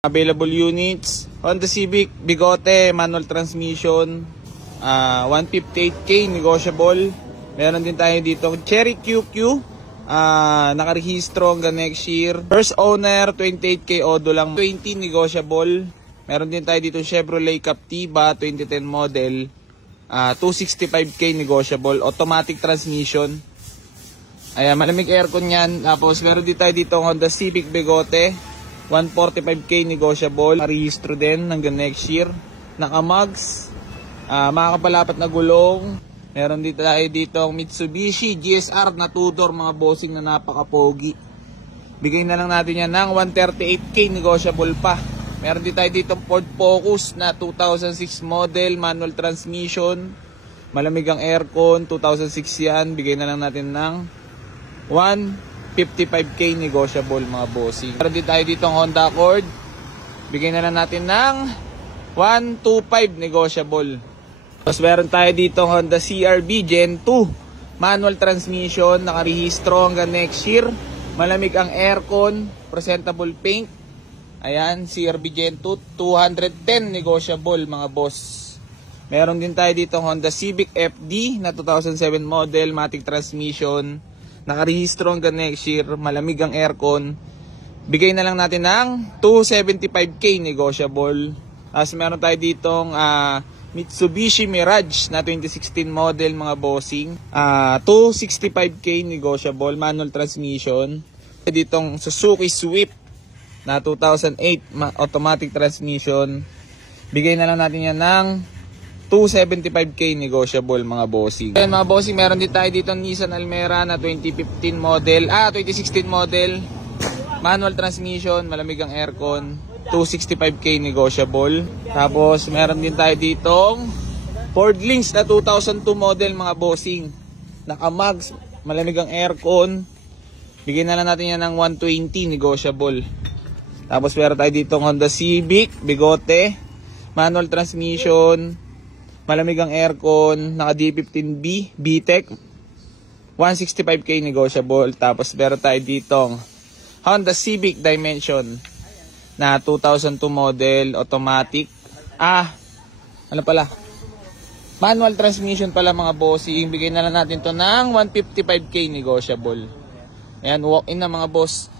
Available units, Honda Civic, Bigote, manual transmission, 158K, negotiable. Meron din tayo dito, Cherry QQ, nakarehistro hanggang next year. First owner, 28K odo lang, 20, negotiable. Meron din tayo dito, Chevrolet Captiva, 2010 model, 265K, negotiable. Automatic transmission. Ayan, malamig aircon yan. Tapos meron din tayo dito, Honda Civic, Bigote, 145K, negotiable. Rehistro din hanggang next year. Naka-mugs, makakapalapat na gulong. Meron dito tayo dito Mitsubishi GSR na Tudor, mga bossing na napaka-pogi. Bigay na lang natin yan ng 138K, negotiable pa. Meron din tayo dito Ford Focus na 2006 model, manual transmission. Malamig ang aircon, 2006 yan. Bigay na lang natin ng 155K, negotiable, mga bossing. Meron din tayo dito ang Honda Accord. Bigay na lang natin ng 125, negotiable. Tapos meron tayo dito ang Honda CR-V Gen 2, manual transmission, nakarehistro hanggang next year. Malamig ang aircon, presentable paint. Ayan, CR-V Gen 2, 210, negotiable, mga boss. Meron din tayo dito ang Honda Civic FD na 2007 model, matic transmission, nakarehistro hanggang next year, malamig ang aircon. Bigay na lang natin ng 275K, negotiable. As meron tayo ditong Mitsubishi Mirage na 2016 model, mga bossing, 265K, negotiable, manual transmission. Ditong Suzuki Swift na 2008 automatic transmission. Bigay na lang natin yan ng 275K, negotiable, mga bossing. Ayan, mga bossing, meron din tayo dito Nissan Almera na 2015 model, 2016 model, manual transmission, malamig ang aircon, 265K, negotiable. Tapos meron din tayo ditong Ford Links na 2002 model, mga bossing, naka-mugs, malamig ang aircon. Bigyan na lang natin yan ng 120, negotiable. Tapos meron tayo ditong Honda Civic Bigote, manual transmission, malamig ang aircon, naka D15B, VTEC, 165K, negotiable. Tapos meron tayo ditong Honda Civic Dimension na 2002 model, automatic. Ano pala? Manual transmission pala, mga bossing. Bigay na lang natin to ng 155K, negotiable. Ayan, walk-in na, mga boss.